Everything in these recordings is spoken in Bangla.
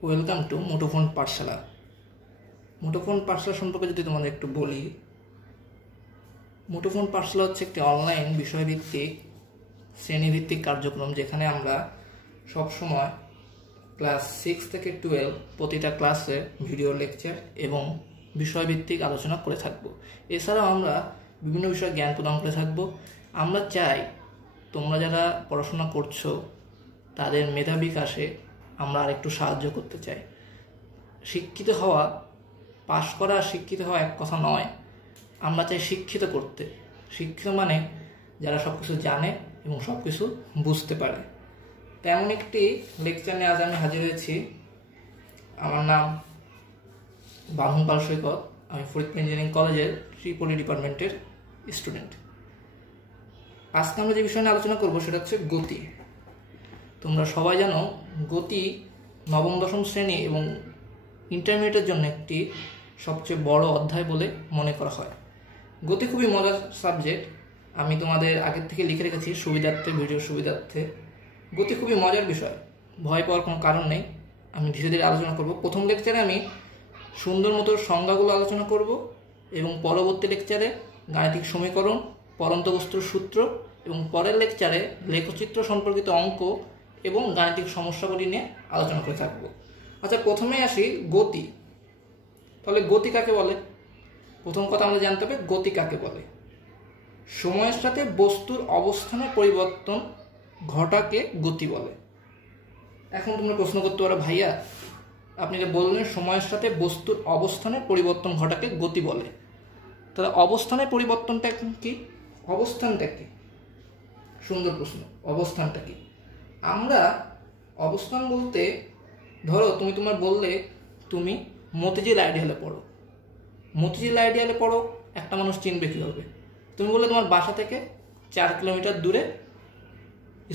ওয়েলকাম টু মুঠোফোন পাঠশালা। মুঠোফোন পাঠশালা সম্পর্কে যদি তোমাদের একটু বলি, মুঠোফোন পাঠশালা হচ্ছে একটি অনলাইন বিষয়ভিত্তিক শ্রেণীভিত্তিক কার্যক্রম, যেখানে আমরা সবসময় ক্লাস 6 থেকে 12 প্রতিটা ক্লাসে ভিডিও লেকচার এবং বিষয়ভিত্তিক আলোচনা করে থাকব। এছাড়াও আমরা বিভিন্ন বিষয়ে জ্ঞান প্রদান করে থাকব। আমরা চাই তোমরা যারা পড়াশোনা করছো তাদের মেধা বিকাশে আমরা আরেকটু সাহায্য করতে চাই। শিক্ষিত হওয়া, পাশ করা শিক্ষিত হওয়া এক কথা নয়, আমরা চাই শিক্ষিত করতে। শিক্ষিত মানে যারা সব কিছু জানে এবং সব কিছু বুঝতে পারে। তেমন একটি লেকচার নিয়ে আজ আমি হাজির হয়েছি। আমার নাম বাঁধন পাল সৈকত, আমি ফরিদপুর ইঞ্জিনিয়ারিং কলেজের ট্রিপলি ডিপার্টমেন্টের স্টুডেন্ট। আজকে আমরা যে বিষয় নিয়ে আলোচনা করবো সেটা হচ্ছে গতি। তোমরা সবাই জানো গতি নবম দশম শ্রেণী এবং ইন্টারমিডিয়েটের জন্য একটি সবচেয়ে বড় অধ্যায় বলে মনে করা হয়। গতি খুবই মজার সাবজেক্ট, আমি তোমাদের আগের থেকে লিখে রেখেছি সুবিধার্থে, ভিডিওর সুবিধার্থে। গতি খুবই মজার বিষয়, ভয় পাওয়ার কোনো কারণ নেই। আমি ধীরে ধীরে আলোচনা করব। প্রথম লেকচারে আমি সুন্দর মতো সংজ্ঞাগুলো আলোচনা করব এবং পরবর্তী লেকচারে গাণিতিক সমীকরণ, পরন্ত বস্তুর সূত্র এবং পরের লেকচারে লেখচিত্র সম্পর্কিত অঙ্ক এবং গাণিতিক সমস্যাগুলি নিয়ে আলোচনা করে থাকবো। আচ্ছা, প্রথমেই আসি গতি। তাহলে গতি কাকে বলে? প্রথম কথা আমরা জানতে হবে গতি কাকে বলে। সময়ের সাথে বস্তুর অবস্থানের পরিবর্তন ঘটাকে গতি বলে। এখন তোমরা প্রশ্ন করতে পারো, ভাইয়া আপনি যে বললেন সময়ের সাথে বস্তুর অবস্থানের পরিবর্তন ঘটাকে গতি বলে, তাহলে অবস্থানের পরিবর্তনটা কি? অবস্থানটা কি? সুন্দর প্রশ্ন। অবস্থানটা কি? আমরা অবস্থান বলতে, ধরো তুমি বললে তুমি মতিঝিল আইডিয়ালে পড়ো। মতিঝিল আইডিয়ালে পড়ো, একটা মানুষ চিনবে কীভাবে? তুমি বললে তোমার বাসা থেকে 4 কিলোমিটার দূরে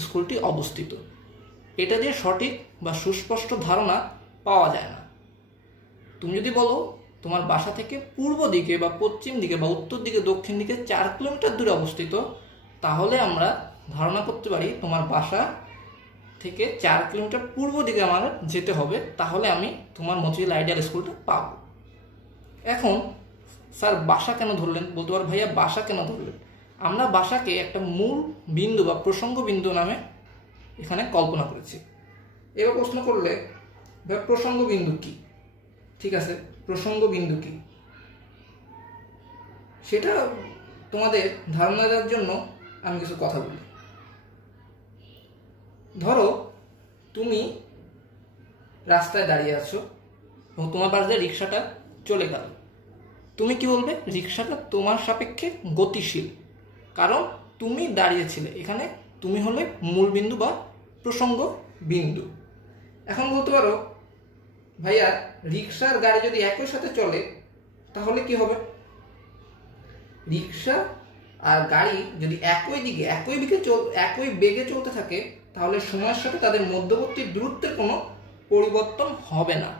স্কুলটি অবস্থিত। এটা দিয়ে সঠিক বা সুস্পষ্ট ধারণা পাওয়া যায় না। তুমি যদি বলো তোমার বাসা থেকে পূর্ব দিকে বা পশ্চিম দিকে বা উত্তর দিকে দক্ষিণ দিকে 4 কিলোমিটার দূরে অবস্থিত, তাহলে আমরা ধারণা করতে পারি তোমার বাসা থেকে 4 কিলোমিটার পূর্ব দিকে আমার যেতে হবে, তাহলে আমি তোমার মতিঝিল আইডিয়াল স্কুলটা পাবো। এখন স্যার বাসা কেন ধরলেন? বলতে পারো ভাইয়া বাসা কেন ধরলেন? আমরা বাসাকে একটা মূল বিন্দু বা প্রসঙ্গ বিন্দু নামে এখানে কল্পনা করেছি। এবার প্রশ্ন করলে প্রসঙ্গ বিন্দু কি? ঠিক আছে, প্রসঙ্গ বিন্দু কি সেটা তোমাদের ধারণা দেওয়ার জন্য আমি কিছু কথা বলি। ধরো তুমি রাস্তায় দাঁড়িয়ে আছো এবং তোমার পাশ দিয়ে রিক্সাটা চলে গেল। তুমি কি বলবে? রিক্সাটা তোমার সাপেক্ষে গতিশীল, কারণ তুমি দাঁড়িয়েছিলে। এখানে তুমি হলে মূল বিন্দু বা প্রসঙ্গ বিন্দু। এখন বলতে পারো ভাইয়া রিক্সার গাড়ি যদি একই সাথে চলে তাহলে কি হবে? রিক্সা আর গাড়ি যদি একই বেগে চলতে থাকে, তাহলে সময়ের সাথে তাদের মধ্যবর্তী দূরত্বের কোনো পরিবর্তন হবে না।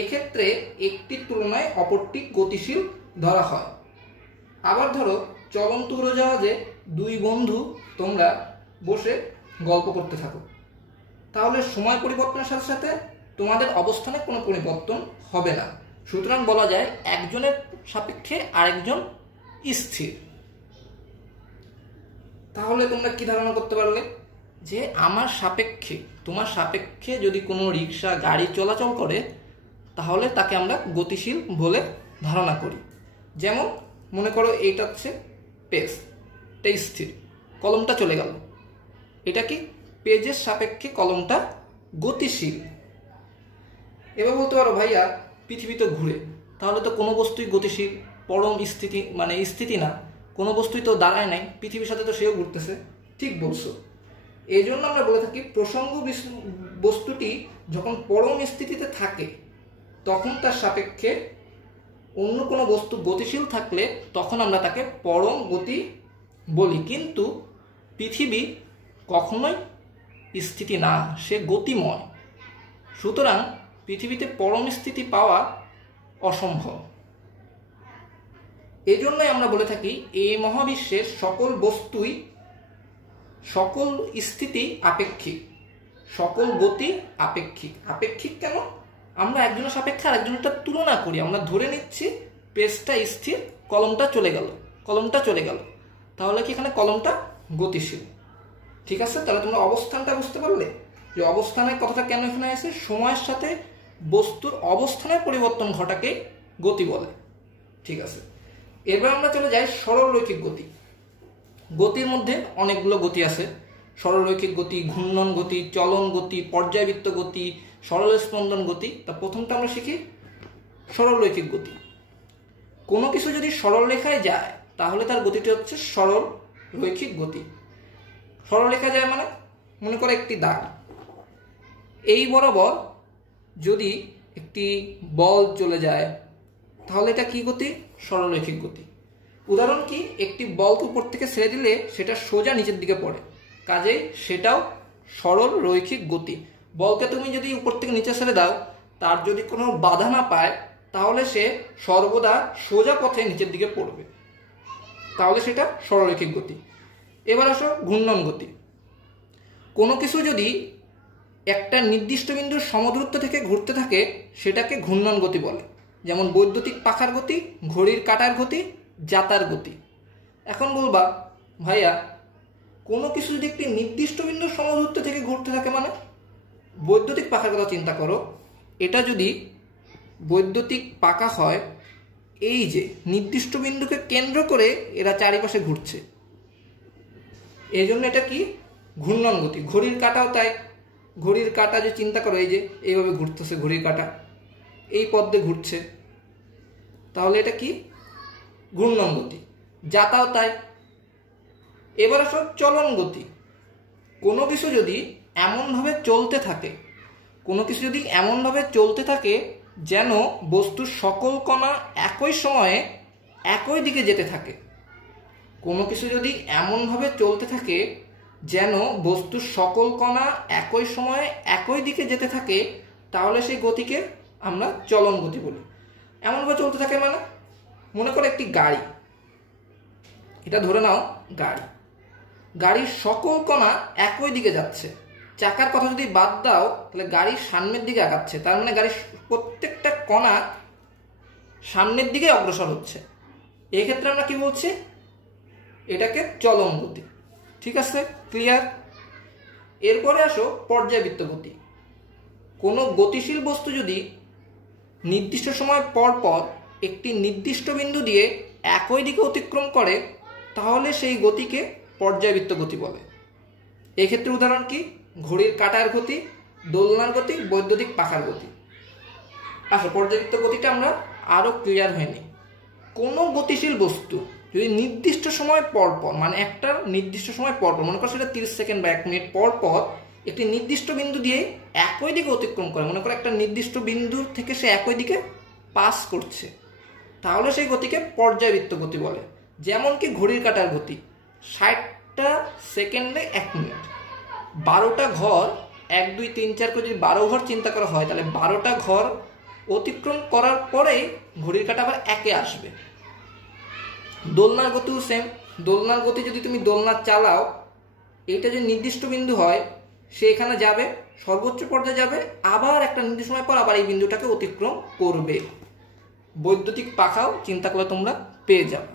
এক্ষেত্রে একটির তুলনায় অপরটি গতিশীল ধরা হয়। আবার ধরো চলন্ত উড়োজাহাজে 2 বন্ধু তোমরা বসে গল্প করতে থাকো, তাহলে সময় পরিবর্তনের সাথে সাথে তোমাদের অবস্থানে কোনো পরিবর্তন হবে না। সুতরাং বলা যায় একজনের সাপেক্ষে আরেকজন স্থির। তাহলে তোমরা কি ধারণা করতে পারলে? যে আমার সাপেক্ষে, তোমার সাপেক্ষে যদি কোনো রিক্সা গাড়ি চলাচল করে, তাহলে তাকে আমরা গতিশীল বলে ধারণা করি। যেমন মনে করো এইটা হচ্ছে পেজ, এটা স্থির, কলমটা চলে গেল। এটা কি? পেজের সাপেক্ষে কলমটা গতিশীল। এবার বলতে পারো ভাইয়া পৃথিবী তো ঘুরে, তাহলে তো কোনো বস্তুই গতিশীল, পরম স্থিতি মানে স্থিতি না, কোনো বস্তুই তো দাঁড়ায় নাই, পৃথিবীর সাথে তো সেও ঘুরতেছে। ঠিক বলছো। এই জন্য আমরা বলে থাকি প্রসঙ্গ বস্তুটি যখন পরম স্থিতিতে থাকে তখন তার সাপেক্ষে অন্য কোনো বস্তু গতিশীল থাকলে তখন আমরা তাকে পরম গতি বলি। কিন্তু পৃথিবী কখনোই স্থিতি না, সে গতিময়। সুতরাং পৃথিবীতে পরম স্থিতি পাওয়া অসম্ভব। এই জন্যই আমরা বলে থাকি এই মহাবিশ্বের সকল বস্তুই, সকল স্থিতি আপেক্ষিক, সকল গতি আপেক্ষিক। আপেক্ষিক কেন? আমরা একজনের সাপেক্ষে আরেকজনেরটা তুলনা করি, আমরা ধরে নিচ্ছি পেজটা স্থির, কলমটা চলে গেল, তাহলে কি এখানে কলমটা গতিশীল। ঠিক আছে, তাহলে তোমরা অবস্থানটা বুঝতে পারলে যে অবস্থানের কথাটা কেন এখানে আছে, সময়ের সাথে বস্তুর অবস্থানের পরিবর্তন ঘটাকে গতি বলে। ঠিক আছে, এবার আমরা চলে যাই সরল রৈখিক গতি। গতির মধ্যে অনেকগুলো গতি আছে, সরল রৈখিক গতি, ঘূর্ণন গতি, চলন গতি, পর্যায়বৃত্ত গতি, সরল স্পন্দন গতি। তা প্রথমটা আমরা শিখি সরল রৈখিক গতি। কোনো কিছু যদি সরল রেখায় যায় তাহলে তার গতিটি হচ্ছে সরল রৈখিক গতি। সরল রেখা যায় মানে মনে করো একটি দাগ, এই বরাবর যদি একটি বল চলে যায় তাহলে এটা কি গতি? সরল রৈখিক গতি। উদাহরণ কি, একটি বলকে উপর থেকে ছেড়ে দিলে সেটা সোজা নিচের দিকে পড়ে, কাজেই সেটাও সরল রৈখিক গতি। বলকে তুমি যদি উপর থেকে নিচে ছেড়ে দাও, তার যদি কোনো বাধা না পায় তাহলে সে সর্বদা সোজা পথে নিচের দিকে পড়বে, তাহলে সেটা সরলরৈখিক গতি। এবার আসো ঘূর্ণন গতি। কোনো কিছু যদি একটা নির্দিষ্ট বিন্দুর সমদূরত্ব থেকে ঘুরতে থাকে সেটাকে ঘূর্ণন গতি বলে, যেমন বৈদ্যুতিক পাখার গতি, ঘড়ির কাঁটার গতি, জাতার গতি। এখন বলবা ভাইয়া কোনো কিছু যদি একটি নির্দিষ্ট বিন্দুর সমদূরত্ব থেকে ঘুরতে থাকে মানে, বৈদ্যুতিক পাখার কথা চিন্তা করো, এটা যদি বৈদ্যুতিক পাখা হয়, এই যে নির্দিষ্ট বিন্দুকে কেন্দ্র করে এরা চারিপাশে ঘুরছে, এই জন্য এটা কি? ঘূর্ণন গতি। ঘড়ির কাঁটাও তাই, ঘড়ির কাঁটা যে চিন্তা করো, এই যে এইভাবে ঘুরতেছে ঘড়ির কাঁটা, এই পথে ঘুরছে, তাহলে এটা কি? ঘূর্ণন গতি। জাতাও তাই। এবার আসো চলন গতি। কোনো কিছু যদি এমনভাবে চলতে থাকে যেন বস্তুর সকল কণা একই সময়ে একই দিকে যেতে থাকে, কোনো কিছু যদি এমনভাবে চলতে থাকে যেন বস্তুর সকল কণা একই সময়ে একই দিকে যেতে থাকে, তাহলে সেই গতিকে আমরা চলন গতি বলি। এমনভাবে চলতে থাকে মানে, মনে করো একটি গাড়ি, এটা ধরে নাও গাড়ির সকল কণা একই দিকে যাচ্ছে, চাকার কথা যদি বাদ দাও তাহলে গাড়ি সামনের দিকে আগাচ্ছে, তার মানে গাড়ির প্রত্যেকটা কণা সামনের দিকে অগ্রসর হচ্ছে। এই ক্ষেত্রে আমরা কি বলছি? এটাকে চলন গতি। ঠিক আছে, ক্লিয়ার? এরপরে আসো পর্যায়বৃত্ত গতি। কোনো গতিশীল বস্তু যদি নির্দিষ্ট সময় পর পর একটি নির্দিষ্ট বিন্দু দিয়ে একই দিকে অতিক্রম করে তাহলে সেই গতিকে পর্যায়বৃত্ত গতি বলে। এক্ষেত্রে উদাহরণ কি? ঘড়ির কাঁটার গতি, দোলনার গতি, বৈদ্যুতিক পাখার গতি। আচ্ছা, পর্যায়বৃত্ত গতিটা আমরা আরো ক্লিয়ার হয়নি। কোনো গতিশীল বস্তু যদি নির্দিষ্ট সময় পর পর, মানে একটা নির্দিষ্ট সময় পর পর, মনে করো সেটা 30 সেকেন্ড বা 1 মিনিট পর পর একটি নির্দিষ্ট বিন্দু দিয়ে একই দিকে অতিক্রম করে, মনে করো একটা নির্দিষ্ট বিন্দু থেকে সে একই দিকে পাস করছে, তাহলে সেই গতিকে পর্যায়বৃত্ত গতি বলে। যেমন কি ঘড়ির কাঁটার গতি, 60টা সেকেন্ডে 1 মিনিট। 12টা ঘর, 1 2 3 4 করে যদি 12 ঘর চিন্তা করা হয় তাহলে 12টা ঘর অতিক্রম করার পরেই ঘড়ির কাঁটা আবার 1-এ আসবে। দোলনার গতিও সেম। দোলনার গতি যদি তুমি দোলনা চালাও, এইটা যে নির্দিষ্ট বিন্দু হয় সে এখানে যাবে, সর্বোচ্চ পর্যায়ে যাবে, আবার একটা নির্দিষ্ট সময় পর আবার এই বিন্দুটাকে অতিক্রম করবে। বৈদ্যুতিক পাখাও চিন্তা করলে তোমরা পেয়ে যাবে।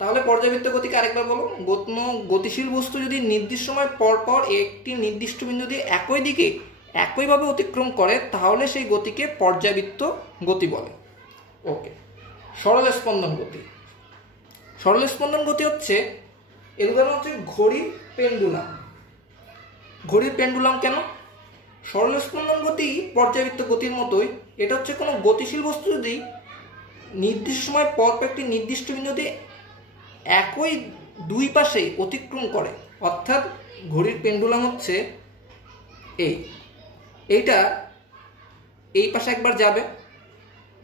তাহলে পর্যায়বৃত্ত গতিকে আরেকবার বলো। কোনো গতিশীল বস্তু যদি নির্দিষ্ট সময় পর পর একটি নির্দিষ্ট বিন্দু দিয়ে একই দিকে একইভাবে অতিক্রম করে তাহলে সেই গতিকে পর্যায়বৃত্ত গতি বলে। ওকে, সরল স্পন্দন গতি। সরল স্পন্দন গতি হচ্ছে, এর উদাহরণ হচ্ছে ঘড়ির পেন্ডুলাম। ঘড়ির পেন্ডুলাম কেন? সরল স্পন্দন গতি পর্যায়বৃত্ত গতির মতোই, এটা হচ্ছে কোনো গতিশীল বস্তু যদি নির্দিষ্ট সময় পর পর একটি নির্দিষ্ট বিন্দু দিয়ে একই দুই পাশে অতিক্রম করে, অর্থাৎ ঘড়ির পেন্ডুলাম হচ্ছে এইটা এই পাশে একবার যাবে,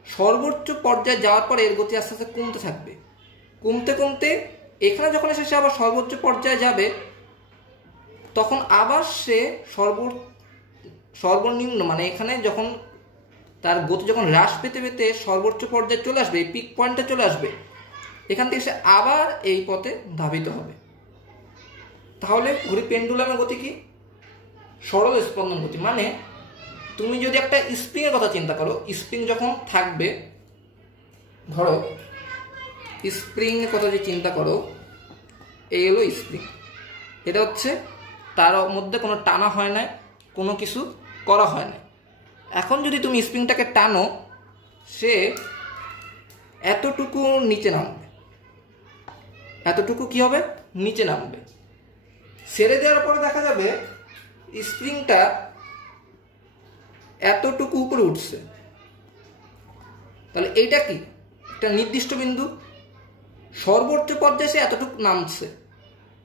সর্বোচ্চ পর্যায়ে যাওয়ার পরে এর গতি আস্তে আস্তে কমতে থাকবে, কমতে কমতে এখানে যখন এসে সে আবার সর্বোচ্চ পর্যায়ে যাবে তখন আবার সে সর্বনিম্ন, মানে এখানে যখন তার গতি যখন হ্রাস পেতে পেতে সর্বোচ্চ পর্যায়ে চলে আসবে, এই পিক পয়েন্টে চলে আসবে, এখান থেকে সে আবার এই পথে ধাবিত হবে। তাহলে ঘড়ির পেন্ডুলামের গতি কি? সরল স্পন্দন গতি। মানে তুমি যদি একটা স্প্রিং এর কথা চিন্তা করো, স্প্রিং যখন থাকবে, ধরো স্প্রিং এর কথা যে চিন্তা করো, এই হলো স্প্রিং, এটা হচ্ছে তার মধ্যে কোনো টানা হয় না, কোনো কিছু করা হয় না। এখন যদি তুমি স্প্রিংটাকে টানো, সে এতটুকু নিচে নামবে, এতটুকু কি হবে, নিচে নামবে। ছেড়ে দেওয়ার পরে দেখা যাবে স্প্রিংটা এতটুকু উপরে উঠছে। তাহলে এইটা কি, একটা নির্দিষ্ট বিন্দু, সর্বোচ্চ পর্যায়ে সে এতটুকু নামছে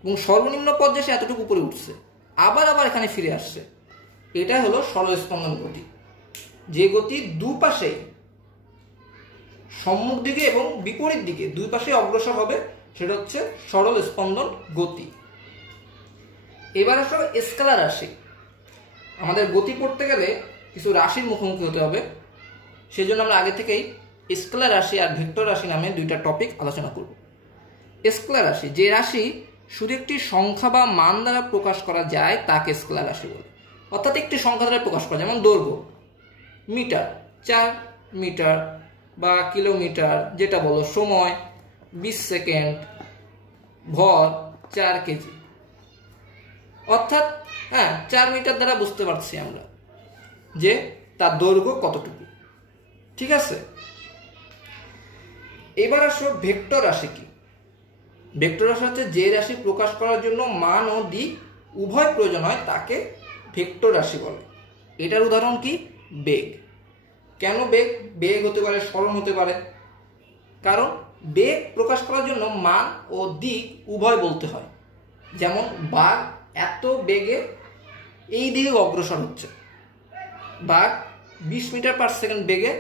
এবং সর্বনিম্ন পর্যায়ে সে এতটুকু উপরে উঠছে, আবার এখানে ফিরে আসছে। এটা হলো সরল স্পন্দন গতি। যে গতি দুপাশে, সম্মুখ দিকে এবং বিপরীত দিকে দুই পাশে অগ্রসর হবে, সেটা হচ্ছে সরল স্পন্দন গতি। এবার আসো স্কেলার রাশি। আমাদের গতি পড়তে গেলে কিছু রাশির মুখোমুখি হতে হবে, সেজন্য আমরা আগে থেকেই স্কেলার রাশি আর ভেক্টর রাশি নামে দুইটা টপিক আলোচনা করব। স্কেলার রাশি, যে রাশি শুধু একটি সংখ্যা বা মান দ্বারা প্রকাশ করা যায় তাকে স্কেলার রাশি বলে। অর্থাৎ একটি সংখ্যা দ্বারা প্রকাশ করা, যেমন দৈর্ঘ্য মিটার, 4 মিটার বা কিলোমিটার, যেটা বলো, সময় 20 সেকেন্ড, ভর 4 কেজি। অর্থাৎ 4 মিটার দ্বারা বুঝতে পারছি আমরা যে তার দৈর্ঘ্য কতটুকু। ঠিক আছে, এবার আসো ভেক্টর রাশি কি। ভেক্টর রাশি হচ্ছে যে রাশি প্রকাশ করার জন্য মান ও দিক উভয় প্রয়োজন হয় তাকে ভেক্টর রাশি বলে। এটার উদাহরণ কি, বেগ। কেন বেগ? বেগ হতে পারে, সরণ হতে পারে, কারণ বেগ প্রকাশ করার জন্য মান ও দিক উভয় বলতে হয়। যেমন বাঘ এত বেগে এই দিকে অগ্রসর হচ্ছে, বাঘ 20 মিটার পার সেকেন্ড বেগে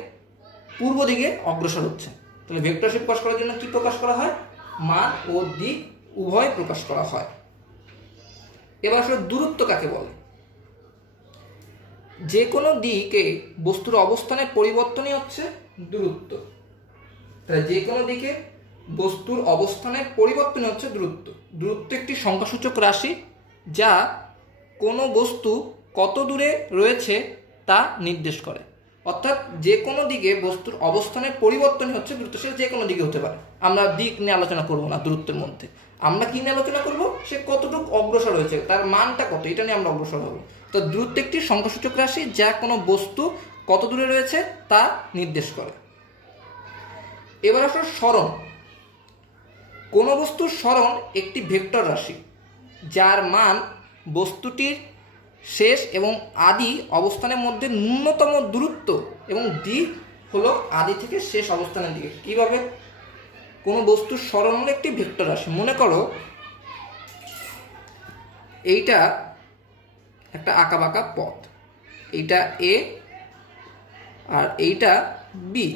পূর্ব দিকে অগ্রসর হচ্ছে। তাহলে ভেক্টর রাশি প্রকাশ করার জন্য কি প্রকাশ করা হয়, মান ও দিক উভয় প্রকাশ করা হয়। এবার আসলে দূরত্ব কাকে বলে? যে কোনো দিকে বস্তুর অবস্থানের পরিবর্তনই হচ্ছে দূরত্ব। তাহলে যে কোনো দিকে বস্তুর অবস্থানের পরিবর্তন হচ্ছে দূরত্ব। দূরত্ব একটি সংখ্যাসূচক রাশি যা কোনো বস্তু কত দূরে রয়েছে তা নির্দেশ করে। অর্থাৎ যে কোনো দিকে বস্তুর অবস্থানের পরিবর্তন হচ্ছে দূরত্ব, সে যে কোনো দিকে হতে পারে। আমরা দিক নিয়ে আলোচনা করব না দূরত্বের মধ্যে, আমরা কি নিয়ে আলোচনা করব, সে কতটুকু অগ্রসর হয়েছে, তার মানটা কত, এটা নিয়ে আমরা অগ্রসর হব। তো দূরত্ব একটি সংখ্যাসূচক রাশি যা কোনো বস্তু কত দূরে রয়েছে তা নির্দেশ করে। এবার আসলে সরণ। কোনো বস্তুর সরণ একটি ভেক্টর রাশি যার মান বস্তুটির শেষ এবং আদি অবস্থানের মধ্যে ন্যূনতম দূরত্ব এবং দিক হলো আদি থেকে শেষ অবস্থানের দিকে। কিভাবে? কোনো বস্তুর সরণ হলো একটি ভেক্টর রাশি। মনে করো এইটা একটা আঁকাবাঁকা পথ, এইটা এ আর এইটা বি।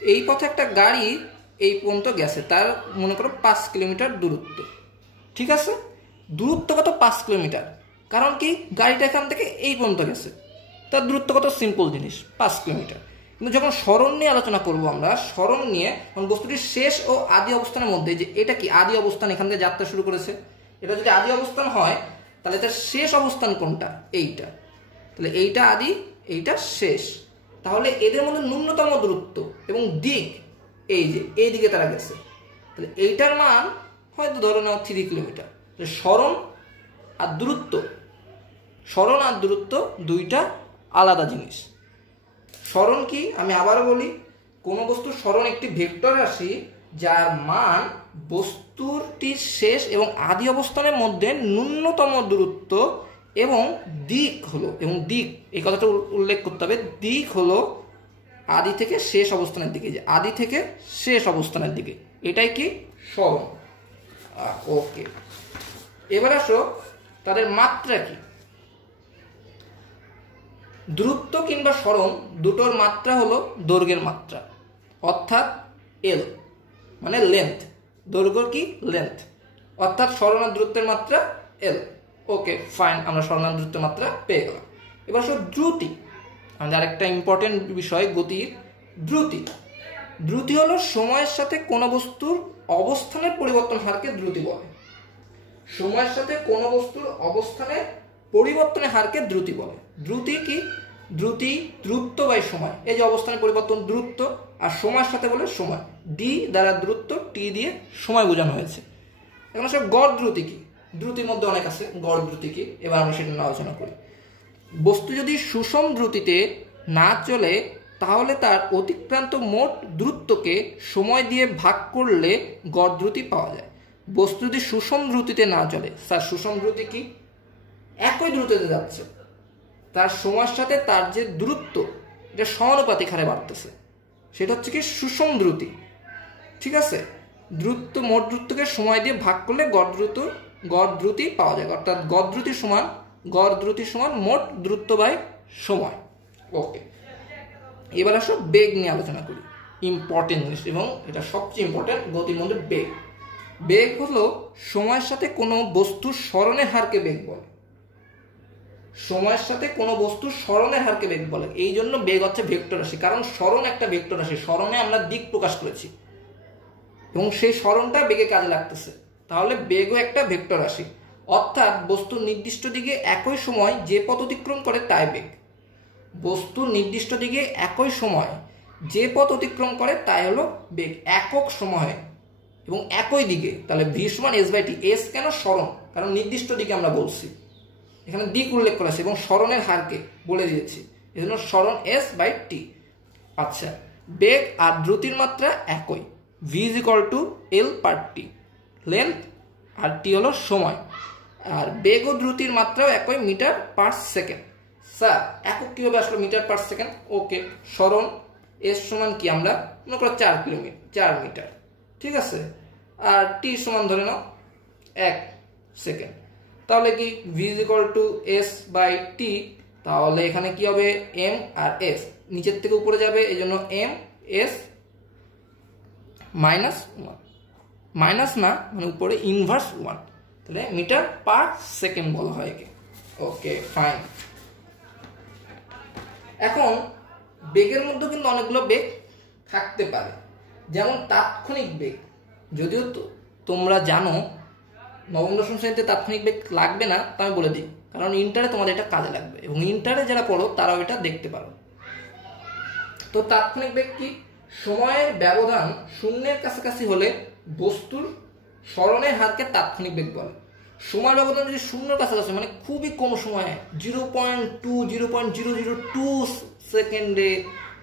এই পথে একটা গাড়ি এই পর্যন্ত গেছে, তার মনে করো 5 কিলোমিটার দূরত্ব। ঠিক আছে, দূরত্ব কত? 5 কিলোমিটার। কারণ কি, গাড়িটা এখান থেকে এই পর্যন্ত গেছে, তার দূরত্ব কত? সিম্পল জিনিস, 5 কিলোমিটার। কিন্তু যখন সরণ নিয়ে আলোচনা করব আমরা, সরণ নিয়ে বস্তুটির শেষ ও আদি অবস্থানের মধ্যে, যে এটা কি আদি অবস্থান, এখান থেকে যাত্রা শুরু করেছে, এটা যদি আদি অবস্থান হয় তাহলে তার শেষ অবস্থান কোনটা? এইটা। তাহলে এইটা আদি, এইটা শেষ। তাহলে এদের মধ্যে ন্যূনতম দূরত্ব এবং দিক এই যে এই দিকে তারা গেছে, তাহলে এইটার মান হয়তো ধরো নাও 3 কিলোমিটার। সরণ আর দূরত্ব, সরণ আর দূরত্ব দুইটা আলাদা জিনিস। সরণ কি, আমি আবারও বলি, কোনো বস্তুর সরণ একটি ভেক্টর রাশি যার মান বস্তুটির শেষ এবং আদি অবস্থানের মধ্যে ন্যূনতম দূরত্ব এবং দিক হলো, এবং দিক এই কথাটা উল্লেখ করতে হবে, দিক হলো আদি থেকে শেষ অবস্থানের দিকে, যে আদি থেকে শেষ অবস্থানের দিকে, এটাই কি সরণ। ওকে, এবার আসো তাদের মাত্রা কি। দূরত্ব কিংবা সরণ দুটোর মাত্রা হলো দৈর্ঘ্যের মাত্রা, অর্থাৎ এল মানে লেন্থ। দৈর্ঘ্য কি? লেন্থ। অর্থাৎ সরণ আর দূরত্বের মাত্রা এল। ওকে ফাইন, আমরা সরণ আর দূরত্বের মাত্রা পেয়ে গেলাম। এবার আসো দ্রুতি। আমাদের আরেকটা ইম্পর্টেন্ট বিষয় গতির দ্রুতি। দ্রুতি হলো সময়ের সাথে কোনো বস্তুর অবস্থানের পরিবর্তন হারকে দ্রুতি বলে। সময়ের সাথে কোনো বস্তুর অবস্থানের পরিবর্তনের হারকে দ্রুতি বলে। দ্রুতি কি? দ্রুতি দ্রুত্ব বাই সময়, এই যে অবস্থানের পরিবর্তন দ্রুত্ব, আর সময়ের সাথে বলে সময়, ডি দ্বারা দ্রুত্ব, টি দিয়ে সময় বোঝানো হয়েছে। এখন আসলে গড় দ্রুতি কি, দ্রুতির মধ্যে অনেক আছে, গড় দ্রুতি কি এবার আমরা সেটা নিয়ে আলোচনা করি। বস্তু যদি সুষম দ্রুতিতে না চলে তাহলে তার অতিক্রান্ত মোট দ্রুত্বকে সময় দিয়ে ভাগ করলে গড় দ্রুতি পাওয়া যায়। বস্তু যদি সুষম দ্রুতিতে না চলে, স্যার সুষম দ্রুতি কি, একই দ্রুতিতে যাচ্ছে, তার সময়ের সাথে তার যে দূরত্ব এটা সমানুপাতিক হারে বাড়তেছে, সেটা হচ্ছে কি সুষম দ্রুতি। ঠিক আছে, দ্রুত মোট দ্রুতকে সময় দিয়ে ভাগ করলে গড় দ্রুতি পাওয়া যায়, অর্থাৎ গড় দ্রুতি সমান মোট দ্রুত বাই সময়। ওকে, এবার আসো বেগ নিয়ে আলোচনা করি, ইম্পর্টেন্ট জিনিস এবং এটা সবচেয়ে ইম্পর্টেন্ট গতির মধ্যে বেগ। বেগ হলো সময়ের সাথে কোনো বস্তুর সরণের হারকে বেগ বলে, সময়ের সাথে কোনো বস্তুর সরণের হারকে বেগ বলে। এই জন্য বেগ হচ্ছে ভেক্টর রাশি, কারণ সরণ একটা ভেক্টর রাশি, সরণে আমরা দিক প্রকাশ করেছি এবং সেই সরণটা বেগে কাজে লাগতেছে, তাহলে বেগও একটা ভেক্টর রাশি। অর্থাৎ বস্তুর নির্দিষ্ট দিকে একই সময় যে পথ অতিক্রম করে তাই বেগ। বস্তুর নির্দিষ্ট দিকে একই সময় যে পথ অতিক্রম করে তাই হলো বেগ, একক সময়ে এবং একই দিকে। তাহলে ভি সমান এস বাই টি। এস কেন, সরণ, কারণ নির্দিষ্ট দিকে আমরা বলছি, এখানে দিক উল্লেখ করা আছে এবং সরণের হারকে বলে দিয়েছি, এজন্য সরণ এস বাই টি। আচ্ছা, বেগ আর দ্রুতির মাত্রা একই, V is equal to L per T, length আর টি হলো সময়। আর বেগ ও দ্রুতির মাত্রাও একই, মিটার পার সেকেন্ড। স্যার একক কীভাবে আসলো মিটার পার সেকেন্ড? ওকে, সরণ এস সমান কি আমরা মনে করো 4 মিটার, ঠিক আছে, আর টি সমান ধরে নাও 1 সেকেন্ড, তাহলে কি V is equal to S by T. তাহলে এখানে কি হবে, এম আর এস নিচের থেকে উপরে যাবে, এই জন্য এম এস মাইনাস না মানে উপরে ইনভার্স 1, তাহলে মিটার পার সেকেন্ড বলা হয় একে। Okay fine. এখন বেগের মধ্যে কিন্তু অনেকগুলো বেগ থাকতে পারে, যেমন তাৎক্ষণিক বেগ। যদিও তোমরা জানো নবম দশম শ্রেণীতে তাৎক্ষণিক বেগ লাগবে না, তা আমি বলে দিই, কারণ ইন্টারে তোমাদের এটা কাজে লাগবে এবং ইন্টারে যারা পড়ো তারাও এটা দেখতে পারো। তো তাৎক্ষণিক বেগ কি, সময়ের ব্যবধান শূন্যের কাছাকাছি হলে বস্তুর সরণের হারকে তাৎক্ষণিক বেগ বলে। সময়ের ব্যবধান যদি শূন্যের কাছাকাছি মানে খুবই কম সময়ে 0.002 সেকেন্ডে,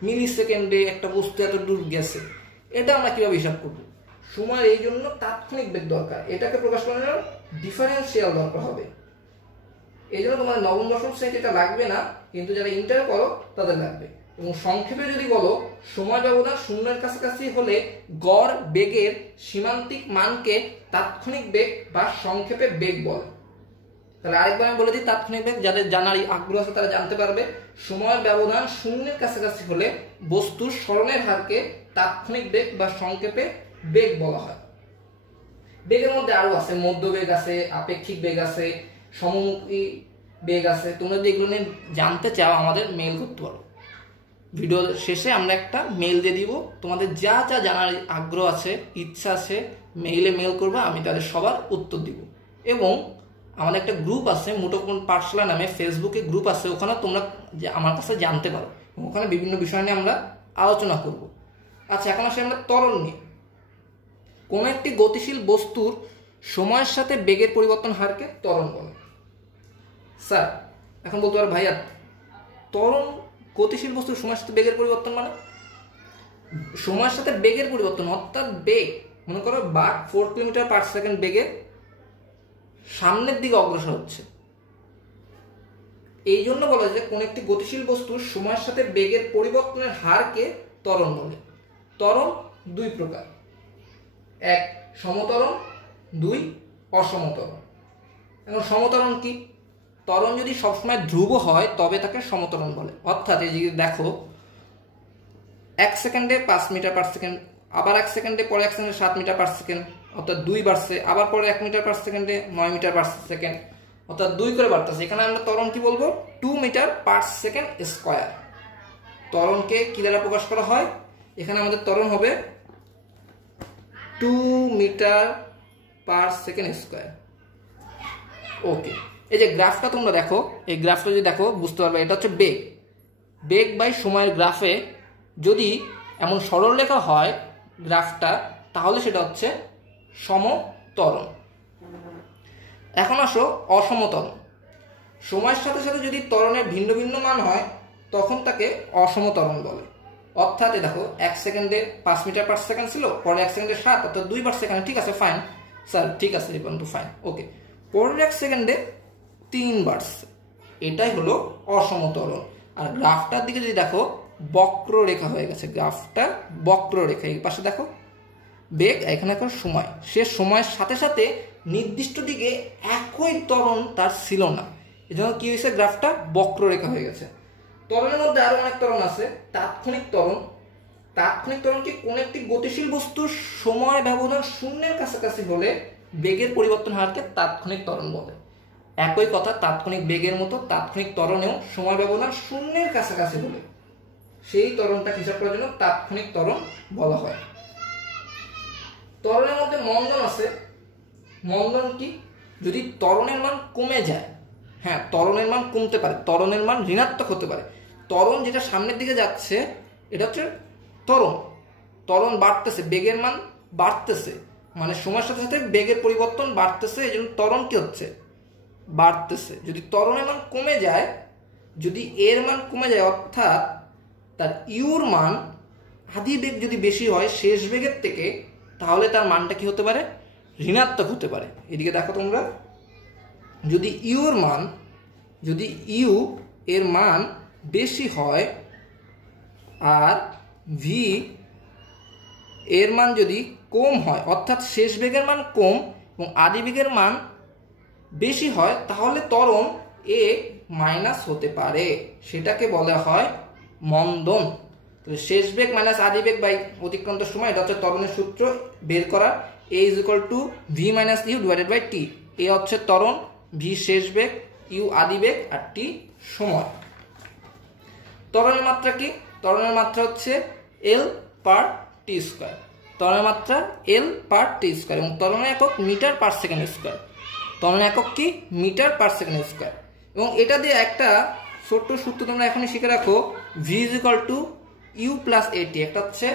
মিলি সেকেন্ডে একটা বস্তু এত দূর গেছে, এটা আমরা কিভাবে হিসাব করবো? সময়ের এই জন্য তাৎক্ষণিক বেগ দরকার, এটাকে প্রকাশ করার ডিফারেন্সিয়াল দরকার হবে। এই জন্য তোমাদের নবম দশম শ্রেণীতে এটা লাগবে না, কিন্তু যারা ইন্টার করো তাদের লাগবে। এবং সংক্ষেপে যদি বলো, সময় ব্যবধান শূন্যের কাছাকাছি হলে গড় বেগের সীমান্তিক মানকে তাৎক্ষণিক বেগ বা সংক্ষেপে বেগ বলে। তাহলে আরেকবার আমি বলে দিই, তাৎক্ষণিক বেগ যাদের জানার আগ্রহ আছে তারা জানতে পারবে। সময়ের ব্যবধান শূন্যের কাছাকাছি হলে বস্তুর সরণের হারকে তাৎক্ষণিক বেগ বা সংক্ষেপে বেগ বলা হয়। বেগের মধ্যে আরো আছে, মধ্যবেগ আছে, আপেক্ষিক বেগ আছে, সমমুখী বেগ আছে। তোমরা যদি এগুলো নিয়ে জানতে চাও আমাদের মেইল করতে পারো, ভিডিও শেষে আমরা একটা মেইল দিয়ে দিব, তোমাদের যা যা জানার আগ্রহ আছে, ইচ্ছা আছে, মেইল করবে, আমি তাদের সবার উত্তর দিব। এবং আমাদের একটা গ্রুপ আছে, মুঠোফোন পাঠশালা নামে ফেসবুকে গ্রুপ আছে, ওখানে তোমরা আমার কাছে জানতে পারো, ওখানে বিভিন্ন বিষয় নিয়ে আমরা আলোচনা করব। আচ্ছা, এখন আসলে আমরা ত্বরণ নিয়ে। কোনো একটি গতিশীল বস্তুর সময়ের সাথে বেগের পরিবর্তন হারকে ত্বরণ বলে। স্যার এখন বলতে পারো, ভাইয়া ত্বরণ গতিশীল বস্তুর সময়ের সাথে বেগের পরিবর্তন মানে সময়ের সাথে বেগের পরিবর্তন, অর্থাৎ বেগ মনে করো 4 কিলোমিটার পার সেকেন্ড বেগে সামনের দিকে অগ্রসর হচ্ছে। এই জন্য বলা যায় যে কোন একটি গতিশীল বস্তুর সময়ের সাথে বেগের পরিবর্তনের হারকে ত্বরণ বলে। ত্বরণ দুই প্রকার, এক সমত্বরণ, দুই অসমত্বরণ। এখন সমত্বরণ কি? ত্বরণ যদি সবসময় ধ্রুব হয় তবে তাকে সমত্বরণ বলে। অর্থাৎ এই যে দেখো 1 সেকেন্ডে 5 মিটার পার সেকেন্ড, আবার 1 সেকেন্ডে পরে 1 সেকেন্ডে 7 মিটার পার সেকেন্ড, অর্থাৎ 2 বাড়ছে, আবার পরে 1 মিটার পার সেকেন্ডে 9 মিটার পার সেকেন্ড, অর্থাৎ 2 করে বাড়তেছে। এখানে আমরা ত্বরণ কি বলবো? 2 মিটার পার সেকেন্ড স্কয়ার। ত্বরণকে কি দ্বারা প্রকাশ করা হয়? এখানে আমাদের ত্বরণ হবে 2 মিটার পার সেকেন্ড স্কয়ার। ওকে, এই যে গ্রাফটা তোমরা দেখো, এই গ্রাফটা যদি দেখো বুঝতে পারবে এটা হচ্ছে বেগ। বেগ বাই সময়ের গ্রাফে যদি এমন সরলরেখা হয় গ্রাফটা, তাহলে সেটা হচ্ছে সমত্বরণ। এখন আসো অসমত্বরণ। সময়ের সাথে সাথে যদি ত্বরণের ভিন্ন ভিন্ন মান হয় তখন তাকে অসমত্বরণ বলে। অর্থাৎ দেখো 1 সেকেন্ডে 5 মিটার পার সেকেন্ড ছিল, পরে 1 সেকেন্ডে 7, অর্থাৎ 2 বার সেকেন্ডে, ঠিক আছে ফাইন স্যার, ঠিক আছে এই পর্যন্ত ফাইন, ওকে। পরের 1 সেকেন্ডে 3 বার, এটাই হলো অসমত্বরণ। আর গ্রাফটার দিকে যদি দেখো বক্ররেখা হয়ে গেছে, গ্রাফটা বক্ররেখা। এই পাশে দেখো বেগ, এখানে দেখো সময়, সে সময়ের সাথে সাথে নির্দিষ্ট দিকে একই ত্বরণ তার ছিল না, এজন্য কি হয়েছে, গ্রাফটা বক্ররেখা হয়ে গেছে। ত্বরণের মধ্যে আরো অনেক ত্বরণ আছে। তাৎক্ষণিক ত্বরণ। তাৎক্ষণিক ত্বরণ কি, কোন একটি গতিশীল বস্তুর সময় ব্যবধান শূন্যের কাছাকাছি হলে বেগের পরিবর্তন হারকে তাৎক্ষণিক ত্বরণ বলে। একই কথা, তাৎক্ষণিক বেগের মতো তাৎক্ষণিক ত্বরণেও সময় ব্যবধান শূন্যের কাছাকাছি হলে সেই ত্বরণটা হিসাব করার জন্য তাৎক্ষণিক ত্বরণ বলা হয়। ত্বরণের মধ্যে মন্দন আছে। মন্দন কি, যদি ত্বরণের মান কমে যায়, হ্যাঁ ত্বরণের মান কমতে পারে, ত্বরণের মান ঋণাত্মক হতে পারে। ত্বরণ যেটা সামনের দিকে যাচ্ছে এটা হচ্ছে ত্বরণ, ত্বরণ বাড়তেছে, বেগের মান বাড়তেছে, মানে সময়ের সাথে সাথে বেগের পরিবর্তন বাড়তেছে, এই জন্য ত্বরণ কি হচ্ছে, বাড়তেছে। যদি ত্বরণের মান কমে যায়, যদি এর মান কমে যায়, অর্থাৎ তার ইউর মান আদি বেগ যদি বেশি হয় শেষ বেগের থেকে, তাহলে তার মানটা কি হতে পারে, ঋণাত্মক হতে পারে। এদিকে দেখো তোমরা, যদি ইউর মান, যদি ইউ এর মান বেশি হয় আর ভি এর মান যদি কম হয়, অর্থাৎ শেষ বেগের মান কম এবং আদি বেগের মান বেশি হয়, তাহলে ত্বরণ এ মাইনাস হতে পারে, সেটাকে বলা হয় মন্দন। তাহলে শেষ বেগ মাইনাস আদি বেগ বাই অতিক্রান্ত সময়, এটা হচ্ছে ত্বরণের সূত্র বের করা। A is equal to V minus U divided by T. A হচ্ছে ত্বরণ, ভি শেষ বেগ, ইউ আদি বেগ আর টি সময়। ত্বরণের মাত্রা কি, ত্বরণের মাত্রা হচ্ছে এল পার টি স্কোয়ার। ত্বরণের মাত্রা এল পার টি স্কোয়ার এবং ত্বরণের একক মিটার পার সেকেন্ড স্কোয়ার। ত্বরণের একক কি, মিটার পার সেকেন্ড স্কোয়ার। এবং এটা দিয়ে একটা ছোট্ট সূত্র তোমরা এখনই শিখে রাখো, V is equal to U plus at. একটা হচ্ছে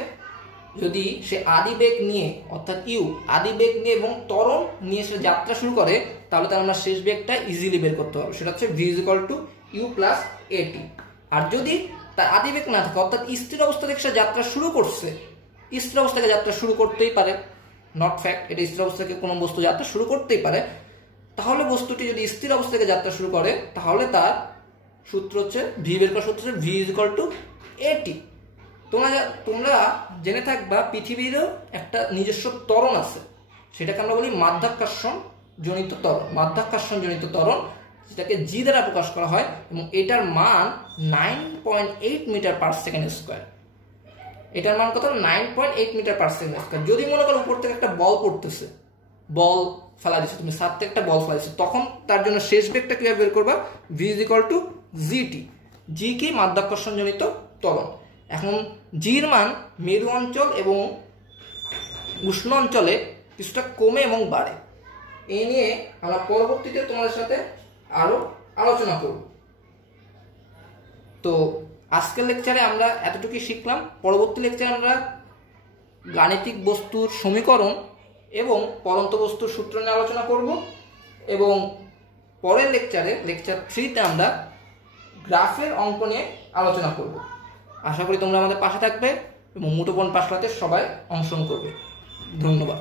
যদি সে আদি বেগ নিয়ে, অর্থাৎ ইউ আদি বেগ নিয়ে এবং ত্বরণ নিয়ে সে যাত্রা শুরু করে, তাহলে তার আমরা শেষ বেগটা ইজিলি বের করতে পারবো, সেটা হচ্ছে V is equal to U plus at. আর যদি তার আদি বেগ না থাকে, অর্থাৎ স্থির অবস্থা থেকে সে যাত্রা শুরু করছে, স্থির অবস্থা থেকে যাত্রা শুরু করতেই পারে, নট ফ্যাক্ট, এটা স্থির অবস্থা থেকে কোনো বস্তু যাত্রা শুরু করতেই পারে, তাহলে বস্তুটি যদি স্থির অবস্থা থেকে যাত্রা শুরু করে, তাহলে তার সূত্র হচ্ছে, ভি বের করার সূত্র হচ্ছে ভি ইজ ইকুয়াল টু এটি। তোমরা জেনে থাকবা পৃথিবীরও একটা নিজস্ব ত্বরণ আছে, সেটাকে আমরা বলি মাধ্যাকর্ষণ জনিত ত্বরণ। মাধ্যাকর্ষণ জনিত ত্বরণ, যেটাকে জি দ্বারা প্রকাশ করা হয়, এবং এটার মান 9.8 মিটার পার সেকেন্ড স্কোয়ার। এটার মান কত, 9.8 মিটার পার সেকেন্ড স্কোয়ার। যদি মনে করো উপর থেকে একটা বল পড়তেছে, বল ফেলা দিচ্ছে, তুমি সাত থেকে একটা বল ফেলা দিচ্ছে, তখন তার জন্য শেষ বেগটা কিভাবে বের করবা, V is equal to G T. G কি, মাধ্যাকর্ষণ জনিত ত্বরণ। এখন জির মান মেরু অঞ্চল এবং উষ্ণ অঞ্চলে কিছুটা কমে এবং বাড়ে। এই নিয়ে আমরা পরবর্তীতে তোমাদের সাথে আরো আলোচনা করব। তো আজকের লেকচারে আমরা এতটুকুই শিখলাম। পরবর্তী লেকচারে আমরা গাণিতিক বস্তুর সমীকরণ এবং পরন্ত বস্তুর সূত্র নিয়ে আলোচনা করব, এবং পরের লেকচারে, লেকচার 3তে আমরা গ্রাফের অঙ্ক নিয়ে আলোচনা করব। আশা করি তোমরা আমাদের পাশে থাকবে এবং মুঠোফোন পাশলাতে সবাই অংশগ্রহণ করবে। ধন্যবাদ।